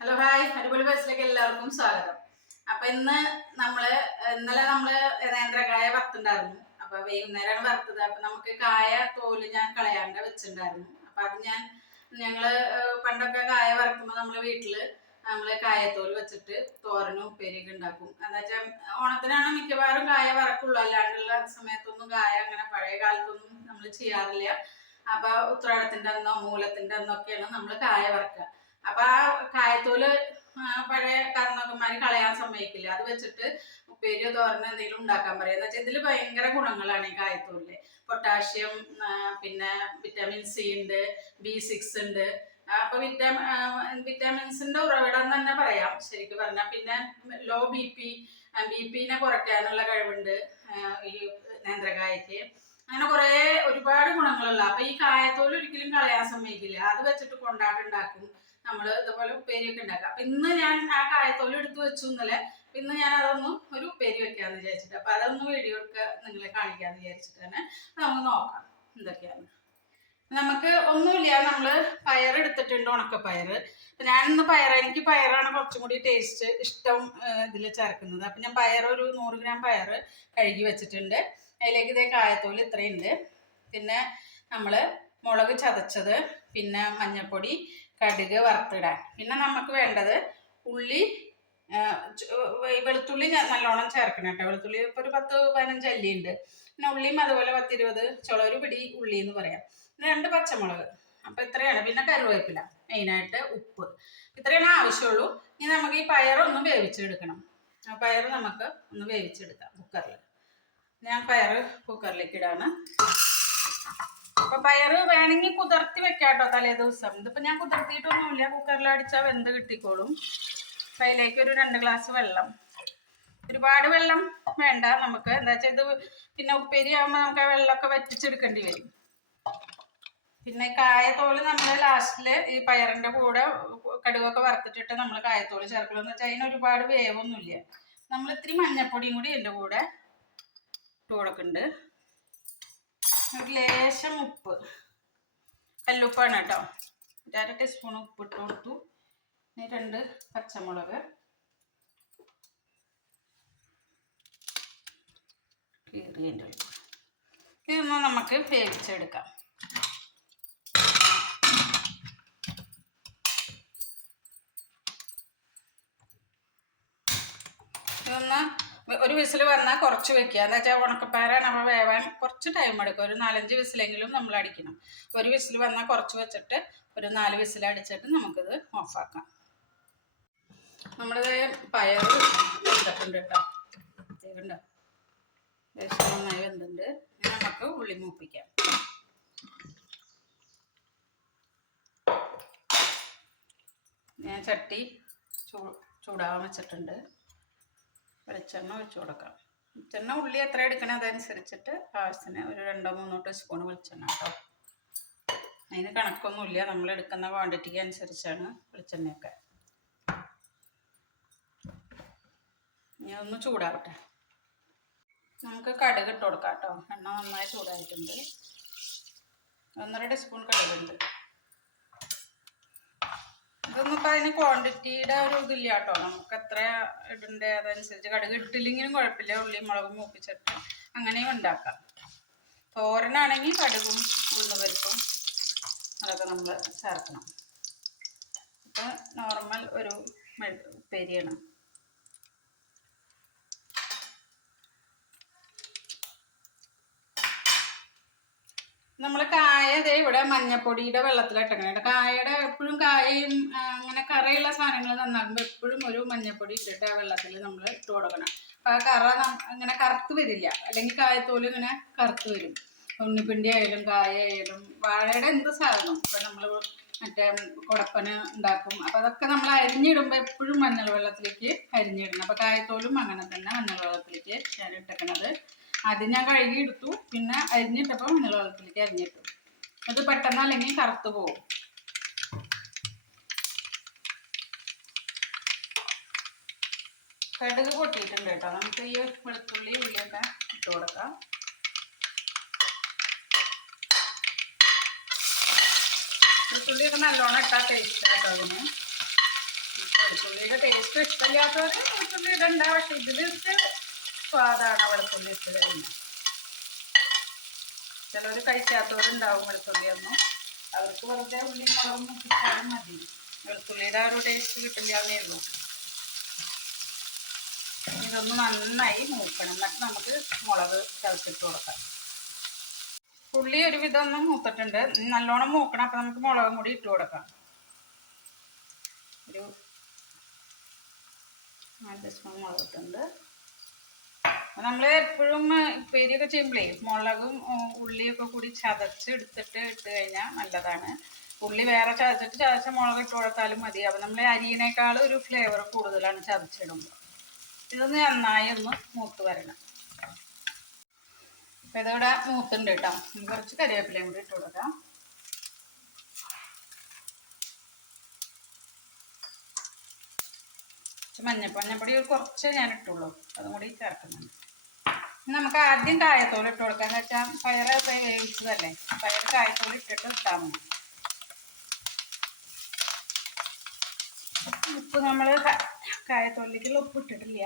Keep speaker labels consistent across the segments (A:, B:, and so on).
A: Hello hi അടിപൊളി ബസ്സിലേക്ക് എല്ലാവർക്കും സ്വാഗതം. അപ്പൊ ഇന്ന് നമ്മൾ ഇന്നലെ നമ്മൾ നേന്ത്രക്കായ വറുത്തുണ്ടായിരുന്നു അപ്പൊ വൈകുന്നേരമാണ് വറുത്തത്. അപ്പൊ നമുക്ക് കായ തോൽ ഞാൻ കളയാണ്ട് വെച്ചിട്ടുണ്ടായിരുന്നു. അപ്പൊ അത് ഞാൻ ഞങ്ങൾ പണ്ടൊക്കെ കായ വറക്കുമ്പോ നമ്മൾ വീട്ടിൽ നമ്മൾ കായത്തോൽ വെച്ചിട്ട് തോരനും ഉപ്പേരിയൊക്കെ ഉണ്ടാക്കും. എന്താ വെച്ചാൽ ഓണത്തിനാണ് മിക്കവാറും കായ വറക്കുള്ളൂ. അല്ലാണ്ടുള്ള സമയത്തൊന്നും കായ അങ്ങനെ പഴയ കാലത്തൊന്നും നമ്മൾ ചെയ്യാറില്ല. അപ്പൊ ഉത്രാടത്തിന്റെ അന്നോ മൂലത്തിന്റെ അന്നൊക്കെയാണ് നമ്മൾ കായ വറക്കുക. അപ്പൊ ആ കായത്തോൽ പഴയ കർണകന്മാര് കളയാൻ സമ്മതിക്കില്ല. അത് വെച്ചിട്ട് ഉപ്പേരിയോ തോരനോ എന്തെങ്കിലും ഉണ്ടാക്കാൻ പറയാം. വെച്ചാൽ ഇതിൽ ഭയങ്കര ഗുണങ്ങളാണ് ഈ കായത്തോലിൽ. പൊട്ടാഷ്യം പിന്നെ വിറ്റാമിൻ സി ഉണ്ട് ബി സിക്സ് ഉണ്ട്. അപ്പൊ വിറ്റാമിൻ വിറ്റാമിൻസിന്റെ ഉറവിടം തന്നെ പറയാം ശരിക്കും പറഞ്ഞാൽ പിന്നെ ലോ ബി പി ബി പിനെ കുറയ്ക്കാനുള്ള കഴിവുണ്ട് ഈ നേന്ത്രകായക്ക്. അങ്ങനെ കുറേ ഒരുപാട് ഗുണങ്ങളുള്ള അപ്പൊ ഈ കായത്തോൽ ഒരിക്കലും കളയാൻ സമ്മതിക്കില്ല. അത് വെച്ചിട്ട് കൊണ്ടാട്ടുണ്ടാക്കും നമ്മൾ ഇതുപോലെ ഉപ്പേരിയൊക്കെ ഉണ്ടാക്കാം അപ്പൊ ഇന്ന് ഞാൻ ആ കായത്തോൽ എടുത്ത് വെച്ചു ഇന്നലെ. ഇന്ന് ഞാൻ അതൊന്നും ഒരു ഉപ്പേരി വെക്കാന്ന് വിചാരിച്ചിട്ട്. അപ്പൊ അതൊന്ന് വീഡിയോ ഒക്കെ നിങ്ങളെ കാണിക്കാന്ന് വിചാരിച്ചിട്ട് തന്നെ നമുക്ക് നോക്കാം. എന്തൊക്കെയാണ്? നമുക്ക് ഒന്നുമില്ല. നമ്മൾ പയർ എടുത്തിട്ടുണ്ട് ഉണക്കപ്പയർ ഞാൻ ഇന്ന് പയർ എനിക്ക് പയറാണ് കുറച്ചും കൂടി ടേസ്റ്റ് ഇഷ്ടം ഇതിൽ ചേർക്കുന്നത്. അപ്പൊ ഞാൻ പയർ ഒരു നൂറ് ഗ്രാം പയർ കഴുകി വെച്ചിട്ടുണ്ട്. അതിലേക്ക് ഇതേ കായത്തോൽ ഇത്രയുണ്ട് പിന്നെ നമ്മൾ മുളക് ചതച്ചത് പിന്നെ മഞ്ഞൾപ്പൊടി കടുക് വറുത്തിടാൻ. പിന്നെ നമുക്ക് വേണ്ടത് ഉള്ളി വെളുത്തുള്ളി നല്ലോണം ചേർക്കണം കേട്ടോ. വെളുത്തുള്ളി ഇപ്പോൾ ഒരു പത്ത് പതിനഞ്ച് അല്ലി ഉണ്ട്. പിന്നെ ഉള്ളിയും അതുപോലെ പത്തിരുപത് ചുള ഒരു പിടി ഉള്ളി എന്ന് പറയാം. രണ്ട് പച്ചമുളക്. അപ്പം ഇത്രയാണ്. പിന്നെ കറിവേപ്പില മെയിനായിട്ട് ഉപ്പ്. ഇത്രയാണ് ആവശ്യമുള്ളൂ. ഇനി നമുക്ക് ഈ പയറൊന്ന് വേവിച്ചെടുക്കണം. ആ പയർ നമുക്ക് ഒന്ന് വേവിച്ചെടുക്കാം കുക്കറിൽ ഞാൻ പയർ കുക്കറിലേക്ക് ഇടാണ്. അപ്പൊ പയറ് വേണമെങ്കിൽ കുതിർത്തി വെക്കാട്ടോ തലേ ദിവസം ഇതിപ്പോ ഞാൻ കുതിർത്തിയിട്ടൊന്നുമില്ല. കുക്കറിൽ അടിച്ചാൽ വെന്ത് കിട്ടിക്കോളും. അതിലേക്ക് ഒരു രണ്ട് ഗ്ലാസ് വെള്ളം. ഒരുപാട് വെള്ളം വേണ്ട നമുക്ക്. എന്താ വെച്ചാൽ ഇത് പിന്നെ ഉപ്പേരി ആകുമ്പോൾ നമുക്ക് ആ വെള്ളമൊക്കെ വറ്റിച്ചെടുക്കേണ്ടി വരും. പിന്നെ കായത്തോൽ നമ്മൾ ലാസ്റ്റിൽ ഈ പയറിന്റെ കൂടെ കടുകൊക്കെ വറുത്തിട്ടിട്ട് നമ്മൾ കായത്തോൽ ചേർക്കണം. എന്ന് വെച്ചാൽ അതിന് ഒരുപാട് വേവൊന്നുമില്ല. നമ്മൾ ഇത്തിരി മഞ്ഞപ്പൊടിയും കൂടി എന്റെ കൂടെ ഇട്ട് കൊടുക്കുന്നുണ്ട് ഒരു ലേശം ഉപ്പ്. കല്ലുപ്പാണ് കേട്ടോ. ഒരു അര ടീസ്പൂൺ ഉപ്പ് ഇട്ട് കൊടുത്തു. ഇനി രണ്ട് പച്ചമുളക്. കീറിയതിന്റെ ഇതൊന്ന് നമുക്ക് വേവിച്ചെടുക്കാം ഇതൊന്ന് ഒരു വിസിൽ വന്നാൽ കുറച്ച് വെക്കുക. എന്ന് വെച്ചാൽ ഉണക്കപ്പാറ നമ്മൾ വേവാൻ കുറച്ച് ടൈം എടുക്കും. ഒരു നാലഞ്ച് വിസിലെങ്കിലും നമ്മൾ അടിക്കണം. ഒരു വിസിൽ വന്നാൽ കുറച്ച് വെച്ചിട്ട് ഒരു നാല് വിസിൽ അടിച്ചിട്ട് നമുക്കിത് ഓഫാക്കാം നമ്മുടെ പയർ വെന്തിട്ടുണ്ട് കേട്ടോ. കണ്ടോ? ഏകദേശം നന്നായി വെന്തുണ്ട്. നമുക്ക് ഉള്ളി മൂപ്പിക്കാം. ഞാൻ ചട്ടി ചൂ ചൂടാവാൻ വെച്ചിട്ടുണ്ട്. വെളിച്ചെണ്ണ ഒഴിച്ചു കൊടുക്കാം വെളിച്ചെണ്ണ ഉള്ളി എത്ര എടുക്കണേ അതനുസരിച്ചിട്ട് ആവശ്യത്തിന് ഒരു രണ്ടോ മൂന്നോ ടീസ്പൂൺ വെളിച്ചെണ്ണ കേട്ടോ. അതിന് കണക്കൊന്നുമില്ല. നമ്മൾ എടുക്കുന്ന ക്വാണ്ടിറ്റിക്ക് അനുസരിച്ചാണ് വെളിച്ചെണ്ണയൊക്കെ. ഇനി ഒന്ന് ചൂടാവട്ടെ. നമുക്ക് കടുക് ഇട്ട് കൊടുക്കാം കേട്ടോ. എണ്ണ നന്നായി ചൂടായിട്ടുണ്ട്. ഒന്നര ടീസ്പൂൺ കടുകുണ്ട്. ഇതൊന്നും അതിന് ക്വാണ്ടിറ്റിയുടെ ഒരു ഇതില്ല കേട്ടോ. നമുക്ക് എത്ര ഇടണ്ട അതനുസരിച്ച് കടുക് ഇട്ടില്ലെങ്കിലും കുഴപ്പമില്ല. ഉള്ളി മുളകും മൂപ്പിച്ചിട്ട് അങ്ങനെയും ഉണ്ടാക്കാം. തോരനാണെങ്കിൽ കടുകും ഉഴുന്ന് പരിപ്പും അതൊക്കെ നമ്മൾ ചേർക്കണം. ഇപ്പം നോർമൽ ഒരു പെരിയണം നമ്മൾ കായ ദേ ഇവിടെ മഞ്ഞപ്പൊടിയുടെ വെള്ളത്തിലിട്ടങ്ങനെ കായയുടെ എപ്പോഴും കായയും അങ്ങനെ കറയുള്ള സാധനങ്ങൾ നന്നാക്കുമ്പോൾ എപ്പോഴും ഒരു മഞ്ഞപ്പൊടി ഇട്ടിട്ട് ആ വെള്ളത്തിൽ നമ്മൾ ഇട്ട് കൊടുക്കണം. അപ്പം ആ കറ അങ്ങനെ കറുത്ത് വരില്ല. അല്ലെങ്കിൽ കായത്തോൽ ഇങ്ങനെ കറുത്ത് വരും. ഉണ്ണിപ്പിണ്ടി ആയാലും കായ ആയാലും വാഴയുടെ എന്ത് സാധനം ഇപ്പം നമ്മൾ മറ്റേ കുടപ്പന് ഉണ്ടാക്കും. അപ്പോൾ അതൊക്കെ നമ്മൾ അരിഞ്ഞിടുമ്പോൾ എപ്പോഴും മഞ്ഞൾ വെള്ളത്തിലേക്ക് അരിഞ്ഞിടണം. അപ്പോൾ കായത്തോലും അങ്ങനെ തന്നെ മഞ്ഞൾ വെള്ളത്തിലേക്ക് ഞാൻ ഇട്ടേക്കണത്. ആദ്യം ഞാൻ കഴുകി എടുത്തു പിന്നെ അരിഞ്ഞിട്ടപ്പം മഞ്ഞൾ വെള്ളത്തിലേക്ക് അരിഞ്ഞിട്ടു. അത് പെട്ടെന്ന് അല്ലെങ്കിൽ കറുത്ത് പോകും കടുക് പൊട്ടിയിട്ടുണ്ട് കേട്ടോ. നമുക്ക് ഈ വെളുത്തുള്ളി ഉള്ളിയൊക്കെ ഇട്ട് കൊടുക്കാം. വെളുത്തുള്ളിയൊക്കെ നല്ലോണം ഇട്ടാ ടേസ്റ്റ് കേട്ടോ അതിന്. വെളുത്തുള്ളിയുടെ ടേസ്റ്റ് ഇഷ്ടമില്ലാത്തവർ വെളുത്തുള്ളി ഇടണ്ട. പക്ഷെ ഇതിലിട്ട് സ്വാദാണ് വെളുത്തുള്ളി ഇട്ട് തരുന്നത് ചിലവർ കഴിക്കാത്തവരുണ്ടാവും വെളുത്തുള്ളിയൊന്നും അവർക്ക് വെറുതെ ഉള്ളി മുളകും മുട്ടിച്ചാലും മതി. വെളുത്തുള്ളിയുടെ ആ ഒരു ടേസ്റ്റ് കിട്ടില്ല എന്നേ ഉള്ളൂ. ഇതൊന്ന് നന്നായി മൂക്കണം. എന്നിട്ട് നമുക്ക് മുളക് ചതച്ചിട്ട് കൊടുക്കാം. ഉള്ളി ഒരുവിധം ഒന്ന് മൂത്തിട്ടുണ്ട്. നല്ലോണം മൂക്കണം. അപ്പം നമുക്ക് മുളകും കൂടി ഇട്ട് കൊടുക്കാം. ഒരു നാല് സ്പൂൺ മുളക് ഇട്ടുണ്ട് നമ്മൾ എപ്പോഴും ഉപ്പേരിയൊക്കെ ചെയ്യുമ്പോഴേ മുളകും ഉള്ളിയൊക്കെ കൂടി ചതച്ച് എടുത്തിട്ട് ഇട്ട് കഴിഞ്ഞാൽ നല്ലതാണ്. ഉള്ളി വേറെ ചതച്ചിട്ട് ചതച്ച മുളക് ഇട്ട് കൊടുത്താലും മതി. അപ്പം നമ്മൾ അരിയിനേക്കാൾ ഒരു ഫ്ലേവർ കൂടുതലാണ് ചതച്ചിടുമ്പോൾ ഇതൊന്ന് നന്നായി ഒന്ന് മൂത്ത് വരണം. അപ്പം ഇതിവിടെ മൂത്തുണ്ട് കേട്ടോ കുറച്ച് കരിവേപ്പിലയും കൂടി ഇട്ട് കൊടുക്കാം. മഞ്ഞപ്പൊടി കുറച്ച് ഞാൻ ഇട്ടുള്ളൂ. അതും കൂടി ചേർക്കുന്നുണ്ട്. നമുക്ക് ആദ്യം കായത്തോട് ഇട്ട് കൊടുക്കാം. എന്ന് വെച്ചാൽ പയറ് വേവിച്ചതല്ലേ? പയർ കായത്തോട് ഇട്ടിട്ട് ഇട്ടാൽ മതി. ഉപ്പ് നമ്മൾ കായത്തോലിലേക്കുള്ള ഉപ്പ് ഇട്ടിട്ടില്ല.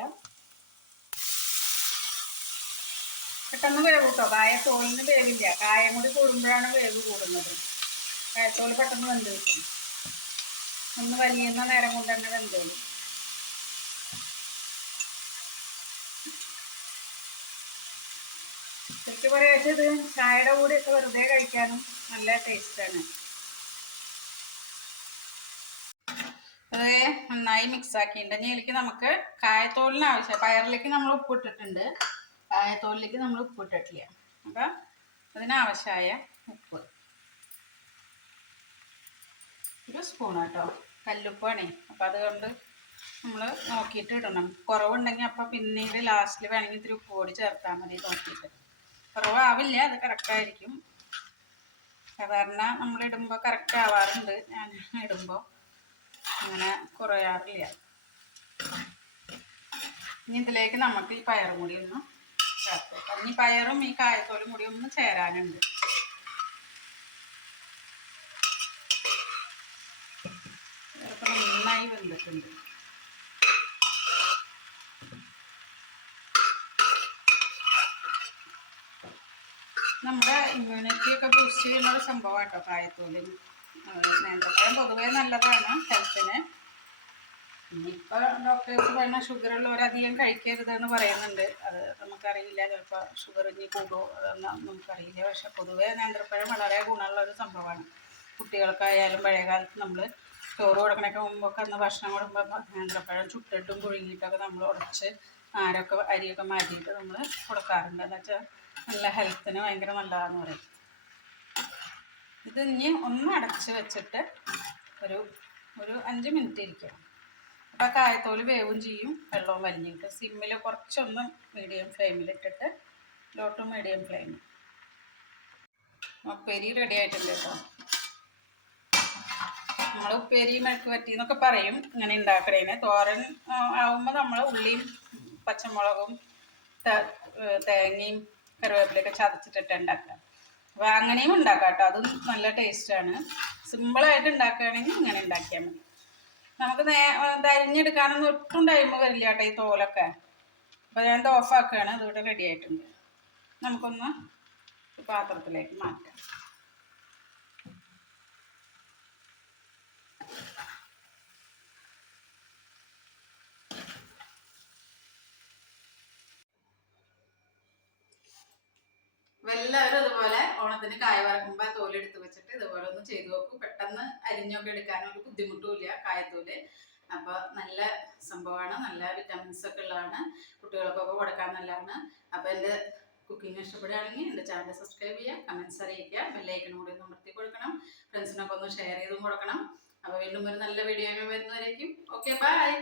A: പെട്ടെന്ന് വേവ് കേട്ടോ കായത്തോലിന് വേവില്ല. കായം കൂടി കൂടുമ്പോഴാണ് വേവ് കൂടുന്നത്. കായത്തോൽ പെട്ടെന്ന് വെന്ത് കിട്ടും. ഒന്ന് വലിയുന്ന നേരം കൊണ്ട് തന്നെ വെന്തോളും. ശരിക്കും പറയാച്ച ഇത് ചായയുടെ കൂടെയൊക്കെ വെറുതെ കഴിക്കാനും നല്ല ടേസ്റ്റാണ്. അത് നന്നായി മിക്സ് ആക്കിയിട്ടുണ്ട്. ഇനി ഇതിലേക്ക് നമുക്ക് കായത്തോലിന് ആവശ്യം പയറിലേക്ക് നമ്മൾ ഉപ്പിട്ടിട്ടുണ്ട്. കായത്തോലിലേക്ക് നമ്മൾ ഉപ്പിട്ടിട്ടില്ല. അപ്പം അതിനാവശ്യമായ ഉപ്പ്. ഒരു സ്പൂൺ കേട്ടോ കല്ലുപ്പാണേ അപ്പം അതുകൊണ്ട് നമ്മൾ നോക്കിയിട്ട് ഇടണം. കുറവുണ്ടെങ്കിൽ അപ്പം പിന്നീട് ലാസ്റ്റിൽ വേണമെങ്കിൽ ഇത്തിരി ഉപ്പ് കൂടി ചേർത്താൽ മതി നോക്കിയിട്ട്. കുറവാവില്ല അത് കറക്റ്റായിരിക്കും സാധാരണ ഇടുമ്പോൾ കറക്റ്റ് ആവാറുണ്ട്. ഞാൻ ഇടുമ്പോൾ അങ്ങനെ കുറയാറില്ല. ഇനി ഇതിലേക്ക് നമുക്ക് ഈ പയറും കൂടി ഒന്ന് ചേർത്തേക്കാം. ഇനി പയറും ഈ കായത്തോലും കൂടി ഒന്ന് ചേരാനുണ്ട്. നന്നായി വെന്തിട്ടുണ്ട്. നമ്മുടെ ഇമ്മ്യൂണിറ്റി ഒക്കെ ബൂസ്റ്റ് ചെയ്യുന്ന ഒരു സംഭവം കേട്ടോ കായത്തോലിൽ നേന്ത്രപ്പഴം പൊതുവേ നല്ലതാണ് ഹെൽത്തിന് ഇനിയിപ്പോൾ ഡോക്ടേഴ്സ് പറയുന്ന ഷുഗർ ഉള്ളവർ അധികം കഴിക്കരുതെന്ന് പറയുന്നുണ്ട്. അത് നമുക്കറിയില്ല ചിലപ്പോൾ ഷുഗർ ഇനി കൂടുമോ അതൊന്നും നമുക്കറിയില്ല. പക്ഷെ പൊതുവേ നേന്ത്രപ്പഴം വളരെ ഗുണമുള്ള ഒരു സംഭവമാണ്. കുട്ടികൾക്കായാലും പഴയ കാലത്ത് നമ്മൾ ചോറ് കൊടുക്കണൊക്കെ മുമ്പൊക്കെ അന്ന് ഭക്ഷണം കൊടുക്കുമ്പോൾ നേന്ത്രപ്പഴം ചുട്ടിട്ടും പുഴുങ്ങിയിട്ടൊക്കെ നമ്മൾ ഉടച്ച് ആരൊക്കെ അരിയൊക്കെ മാറ്റിയിട്ട് നമ്മൾ കൊടുക്കാറുണ്ട്. എന്ന് വെച്ചാൽ നല്ല ഹെൽത്തിന് ഭയങ്കര നല്ലതാന്ന് പറയും. ഇത് ഇനി ഒന്ന് അടച്ച് വെച്ചിട്ട് ഒരു ഒരു അഞ്ച് മിനിറ്റ് ഇരിക്കണം. അപ്പോൾ ആ കായത്തോൽ വേവും ചെയ്യും വെള്ളവും വലിഞ്ഞിട്ട്. സിമ്മിൽ കുറച്ചൊന്ന് മീഡിയം ഫ്ലെയിമിലിട്ടിട്ട് ലോ ടു മീഡിയം ഫ്ലെയിം. ഉപ്പേരി റെഡി ആയിട്ടുണ്ട് കേട്ടോ. നമ്മൾ ഉപ്പേരി മെഴുക്ക് പറ്റി എന്നൊക്കെ പറയും. ഇങ്ങനെ ഉണ്ടാക്കണേന് തോരൻ ആവുമ്പോൾ നമ്മൾ ഉള്ളിയും പച്ചമുളകും തേങ്ങയും കറിവേപ്പിലൊക്കെ ചതച്ചിട്ടിട്ട് ഉണ്ടാക്കുക അപ്പോൾ അങ്ങനെയും ഉണ്ടാക്കാം കേട്ടോ അതും നല്ല ടേസ്റ്റാണ്. സിമ്പിളായിട്ട് ഉണ്ടാക്കുകയാണെങ്കിൽ ഇങ്ങനെ ഉണ്ടാക്കിയാൽ മതി. നമുക്ക് നേ തരിഞ്ഞെടുക്കാനൊന്നും ഒട്ടും ടൈം വരില്ല കേട്ടോ ഈ തോലൊക്കെ. അപ്പോൾ ഞാൻ ഓഫാക്കുകയാണ് ഇതിവിടെ റെഡി ആയിട്ടുണ്ട്. നമുക്കൊന്ന് പാത്രത്തിലേക്ക് മാറ്റാം അപ്പൊ എല്ലാവരും ഇതുപോലെ ഓണത്തിന് കായ വറക്കുമ്പോൾ തോലെടുത്ത് വെച്ചിട്ട് ഇതുപോലെ ഒന്ന് ചെയ്തു നോക്കും. പെട്ടെന്ന് അരിഞ്ഞൊക്കെ എടുക്കാനൊരു ബുദ്ധിമുട്ടുമില്ല കായത്തോൽ. അപ്പോൾ നല്ല സംഭവമാണ്. നല്ല വിറ്റാമിൻസ് ഒക്കെ ഉള്ളതാണ്. കുട്ടികൾക്കൊക്കെ കൊടുക്കാൻ നല്ലതാണ്. അപ്പോൾ എന്റെ കുക്കിംഗ് ഇഷ്ടപ്പെടുകയാണെങ്കിൽ എന്റെ ചാനൽ സബ്സ്ക്രൈബ് ചെയ്യുക കമൻസ് അറിയിക്കുക ബെല്ലൈക്കൺ കൂടി ഒന്ന് അമർത്തി കൊടുക്കണം. ഫ്രണ്ട്സിനൊക്കെ ഒന്ന് ഷെയർ ചെയ്തും കൊടുക്കണം. അപ്പോൾ വീണ്ടും ഒരു നല്ല വീഡിയോ വരുന്നവരേക്കും. Okay bye